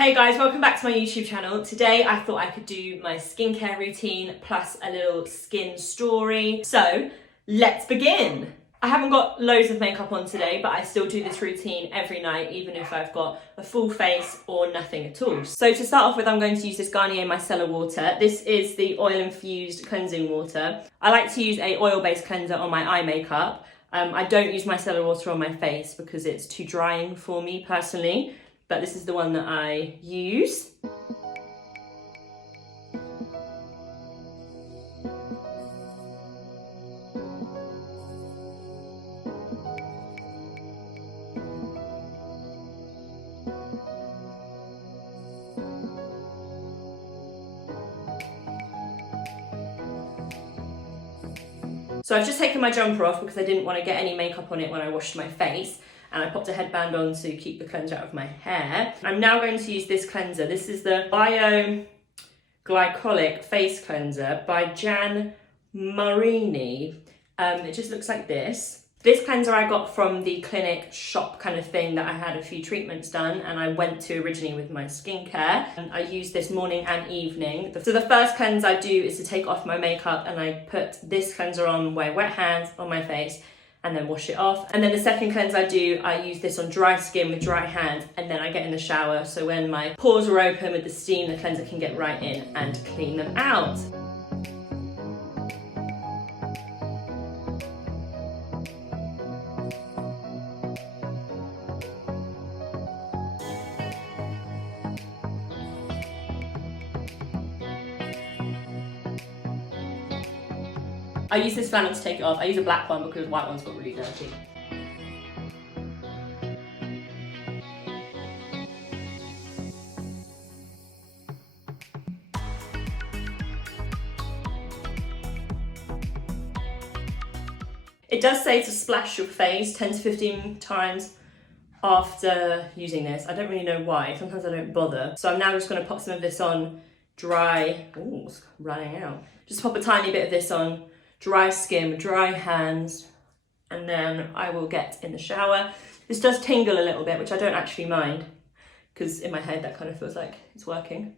Hey guys, welcome back to my YouTube channel. Today I thought I could do my skincare routine plus a little skin story. So let's begin. I haven't got loads of makeup on today, but I still do this routine every night, even if I've got a full face or nothing at all. So to start off with, I'm going to use this Garnier micellar water. This is the oil infused cleansing water. I like to use a oil-based cleanser on my eye makeup. I don't use micellar water on my face because it's too drying for me personally, but this is the one that I use. So I've just taken my jumper off because I didn't want to get any makeup on it when I washed my face, and I popped a headband on to keep the cleanser out of my hair. I'm now going to use this cleanser. This is the Bioglyconic face cleanser by Jan Marini. It just looks like this. This cleanser I got from the Clinique shop kind of thing that I had a few treatments done and I went to originally with my skincare. And I use this morning and evening. So the first cleanse I do is to take off my makeup and I put this cleanser on my wet hands on my face and then wash it off. And then the second cleanse I do, I use this on dry skin with dry hands and then I get in the shower. So when my pores are open with the steam, the cleanser can get right in and clean them out. I use this flannel to take it off. I use a black one because the white one's got really dirty. It does say to splash your face 10 to 15 times after using this. I don't really know why. Sometimes I don't bother. So I'm now just going to pop some of this on dry. Ooh, it's running out. Just pop a tiny bit of this on dry skin, dry hands, and then I will get in the shower. This does tingle a little bit, which I don't actually mind, because in my head that kind of feels like it's working.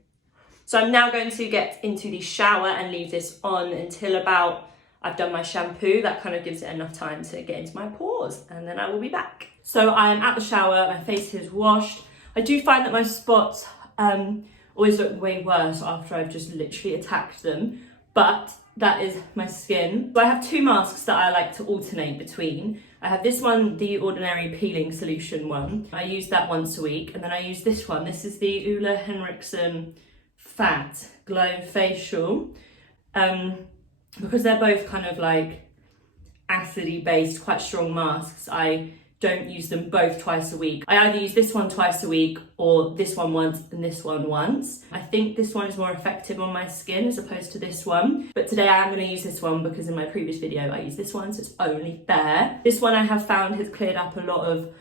So I'm now going to get into the shower and leave this on until about I've done my shampoo. That kind of gives it enough time to get into my pores, and then I will be back. So I'm at the shower, my face is washed. I do find that my spots always look way worse after I've just literally attacked them, but that is my skin. So I have two masks that I like to alternate between. I have this one, the Ordinary Peeling Solution one. I use that once a week, and then I use this one. This is the Ole Henrikson PHAT Glow Facial. Because they're both kind of like acidy based, quite strong masks, I don't use them both twice a week. I either use this one twice a week or this one once and this one once. I think this one is more effective on my skin as opposed to this one. But today I am going to use this one because in my previous video I used this one, so it's only fair. This one I have found has cleared up a lot of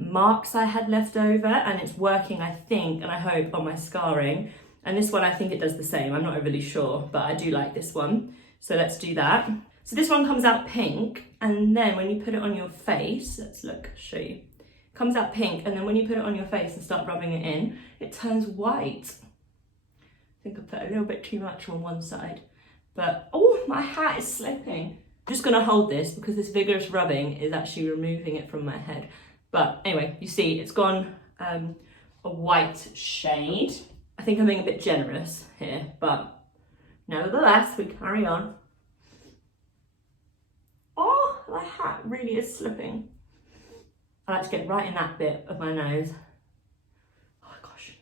marks I had left over, and it's working, I think, and I hope, on my scarring. And this one I think it does the same. I'm not overly sure, but I do like this one. So let's do that. So this one comes out pink, and then when you put it on your face, let's look, show you. It comes out pink, and then when you put it on your face and start rubbing it in, it turns white. I think I put a little bit too much on one side, but oh, my hat is slipping. I'm just gonna hold this because this vigorous rubbing is actually removing it from my head. But anyway, you see it's gone a white shade. I think I'm being a bit generous here, but nevertheless, we carry on. Oh, my hat really is slipping. I like to get right in that bit of my nose. Oh my gosh,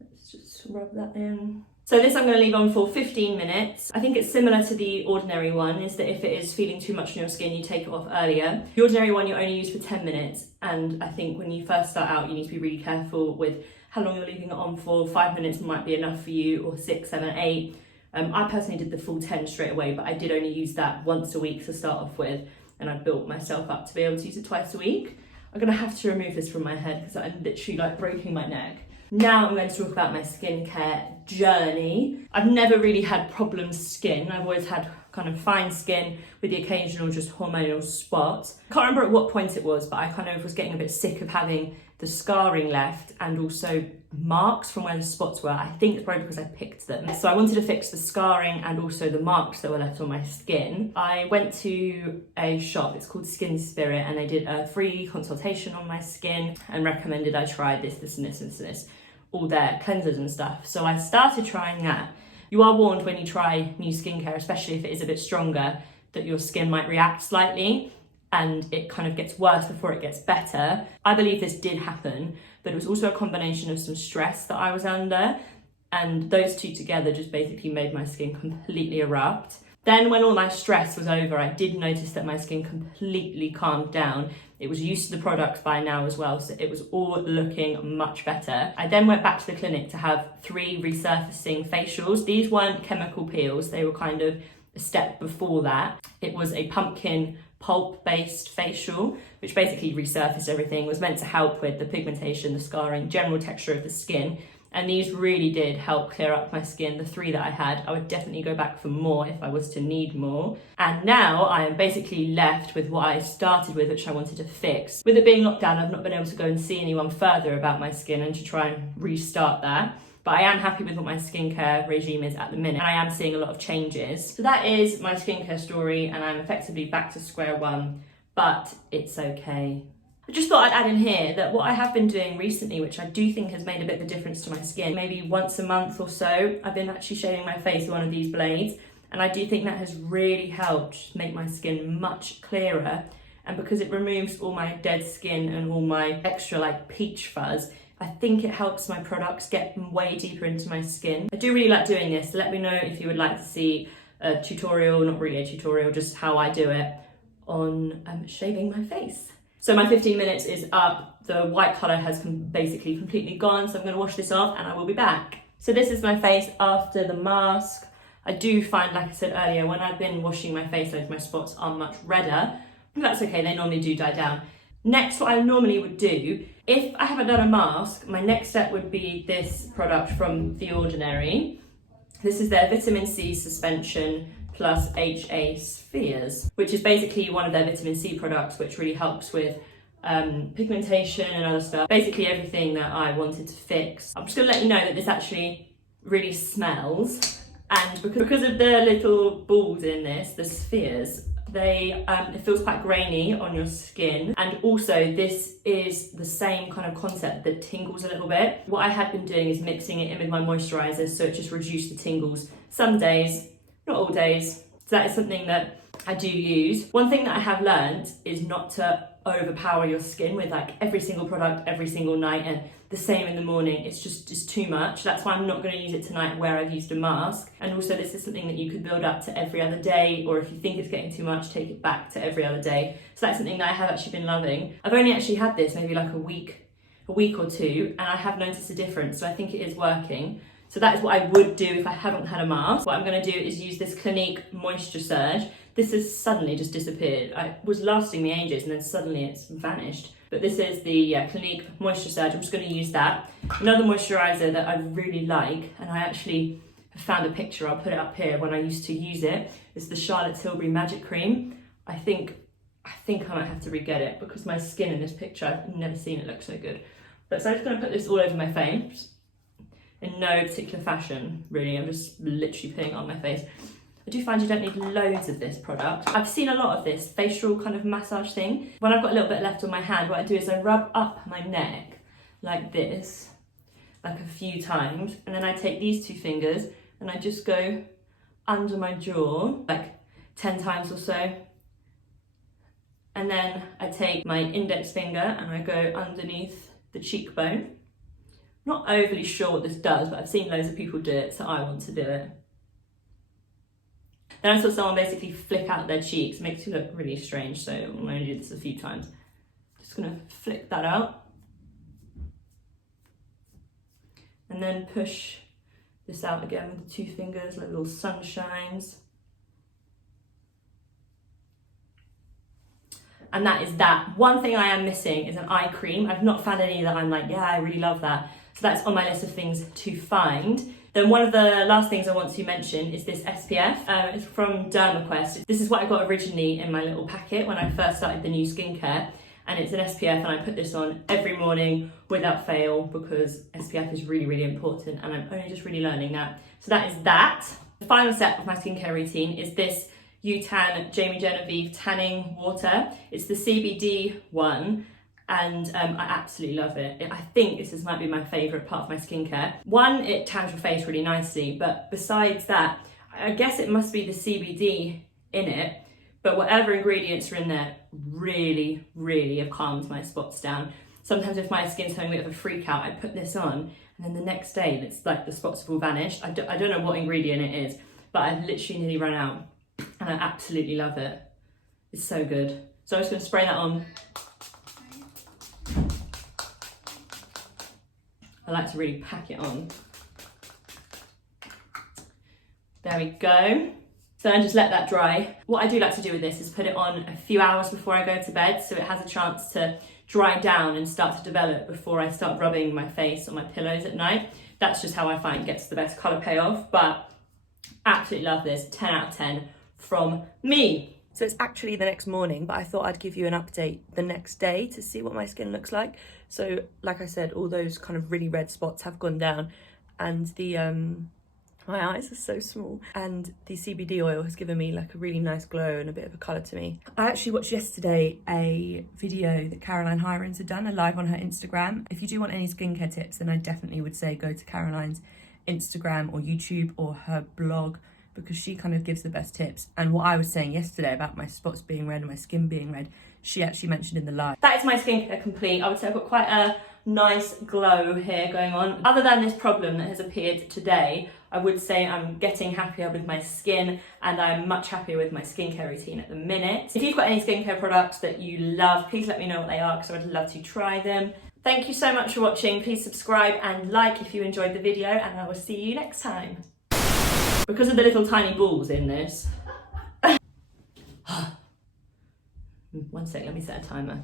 let's just rub that in. So this I'm going to leave on for 15 minutes. I think it's similar to the Ordinary one, is that if it is feeling too much on your skin, you take it off earlier. The Ordinary one you only use for 10 minutes, and I think when you first start out, you need to be really careful with how long you're leaving it on for. 5 minutes might be enough for you, or 6, 7, 8. I personally did the full 10 straight away, but I did only use that once a week to start off with, and I built myself up to be able to use it twice a week. I'm gonna have to remove this from my head because I'm literally like breaking my neck. Now I'm going to talk about my skincare journey. I've never really had problem skin. I've always had kind of fine skin with the occasional just hormonal spot. I can't remember at what point it was, but I kind of was getting a bit sick of having the scarring left and also marks from where the spots were. I think it's probably because I picked them. So I wanted to fix the scarring and also the marks that were left on my skin. I went to a shop, it's called Skin Spirit, and they did a free consultation on my skin and recommended I try this and this, all their cleansers and stuff. So I started trying that. You are warned when you try new skincare, especially if it is a bit stronger, that your skin might react slightly and it kind of gets worse before it gets better. I believe this did happen, but it was also a combination of some stress that I was under, and those two together just basically made my skin completely erupt. Then when all my stress was over, I did notice that my skin completely calmed down. It was used to the products by now as well, so it was all looking much better. I then went back to the clinic to have 3 resurfacing facials. These weren't chemical peels, they were kind of a step before that. It was a pumpkin pulp-based facial, which basically resurfaced everything, was meant to help with the pigmentation, the scarring, general texture of the skin. And these really did help clear up my skin, the 3 that I had. I would definitely go back for more if I was to need more. And now I am basically left with what I started with, which I wanted to fix. With it being locked down, I've not been able to go and see anyone further about my skin and to try and restart that. But I am happy with what my skincare regime is at the minute. And I am seeing a lot of changes. So that is my skincare story, and I'm effectively back to square one, but it's okay. I just thought I'd add in here that what I have been doing recently, which I do think has made a bit of a difference to my skin, maybe once a month or so, I've been actually shaving my face with one of these blades, and I do think that has really helped make my skin much clearer. And because it removes all my dead skin and all my extra like peach fuzz, I think it helps my products get way deeper into my skin. I do really like doing this, so let me know if you would like to see a tutorial, not really a tutorial, just how I do it on shaving my face. So my 15 minutes is up. The white colour has basically completely gone, so I'm going to wash this off and I will be back. So this is my face after the mask. I do find, like I said earlier, when I've been washing my face, my spots are much redder. But that's okay, they normally do die down. Next, what I normally would do, if I haven't done a mask, my next step would be this product from The Ordinary. This is their Vitamin C Suspension plus HA Spheres, which is basically one of their vitamin C products, which really helps with pigmentation and other stuff. Basically everything that I wanted to fix. I'm just gonna let you know that this actually really smells, and because of the little balls in this, the spheres, it feels quite grainy on your skin. And also this is the same kind of concept that tingles a little bit. What I had been doing is mixing it in with my moisturiser, so it just reduced the tingles some days, not all days. So that is something that I do use. One thing that I have learned is not to overpower your skin with like every single product every single night and the same in the morning. It's just too much. That's why I'm not going to use it tonight where I've used a mask. And also this is something that you could build up to every other day, or if you think it's getting too much, take it back to every other day. So that's something that I have actually been loving. I've only actually had this maybe like a week or two, and I have noticed a difference, so I think it is working. So that is what I would do if I haven't had a mask. What I'm going to do is use this Clinique Moisture Surge. This has suddenly just disappeared. It was lasting me ages and then suddenly it's vanished. But this is the Clinique Moisture Surge. I'm just going to use that. Another moisturiser that I really like, and I actually have found a picture, I'll put it up here, when I used to use it, is the Charlotte Tilbury Magic Cream. I think I might have to re-get it because my skin in this picture, I've never seen it look so good. But so I'm just going to put this all over my face in no particular fashion, really. I'm just literally putting it on my face. I do find you don't need loads of this product. I've seen a lot of this facial kind of massage thing. When I've got a little bit left on my hand, what I do is I rub up my neck like this, like a few times, and then I take these 2 fingers and I just go under my jaw, like 10 times or so. And then I take my index finger and I go underneath the cheekbone. Not overly sure what this does, but I've seen loads of people do it, so I want to do it. Then I saw someone basically flick out their cheeks. It makes you look really strange, so I'm going to do this a few times. Just going to flick that out. And then push this out again with the 2 fingers, like little sunshines. And that is that. One thing I am missing is an eye cream. I've not found any that I'm like, yeah, I really love that. So that's on my list of things to find. Then one of the last things I want to mention is this SPF. It's from Dermaquest. This is what I got originally in my little packet when I first started the new skincare. and it's an SPF, and I put this on every morning without fail because SPF is really, really important, and I'm only just really learning that. So that is that. The final step of my skincare routine is this Utan Jamie Genevieve tanning water. It's the CBD one, and I absolutely love it. I think this might be my favourite part of my skincare. One, it tans your face really nicely, but besides that, I guess it must be the CBD in it, but whatever ingredients are in there really, really have calmed my spots down. Sometimes if my skin's having a bit of a freak out, I put this on, and then the next day it's like the spots have all vanished. I don't know what ingredient it is, but I've literally nearly run out, and I absolutely love it. It's so good. So I'm just going to spray that on. I like to really pack it on. There we go. So I just let that dry. What I do like to do with this is put it on a few hours before I go to bed, so it has a chance to dry down and start to develop before I start rubbing my face on my pillows at night. That's just how I find gets the best colour payoff, but absolutely love this. 10 out of 10 from me. So it's actually the next morning, but I thought I'd give you an update the next day to see what my skin looks like. So like I said, all those kind of really red spots have gone down, and the my eyes are so small, and the CBD oil has given me like a really nice glow and a bit of a colour to me. I actually watched yesterday a video that Caroline Hirons had done, a live on her Instagram. If you do want any skincare tips, then I definitely would say go to Caroline's Instagram or YouTube or her blog, because she kind of gives the best tips. And what I was saying yesterday about my spots being red and my skin being red, she actually mentioned in the live. That is my skincare complete. I would say I've got quite a nice glow here going on. Other than this problem that has appeared today, I would say I'm getting happier with my skin, and I'm much happier with my skincare routine at the minute. If you've got any skincare products that you love, please let me know what they are, because I would love to try them. Thank you so much for watching. Please subscribe and like if you enjoyed the video, and I will see you next time. Because of the little tiny balls in this. 1 sec, let me set a timer.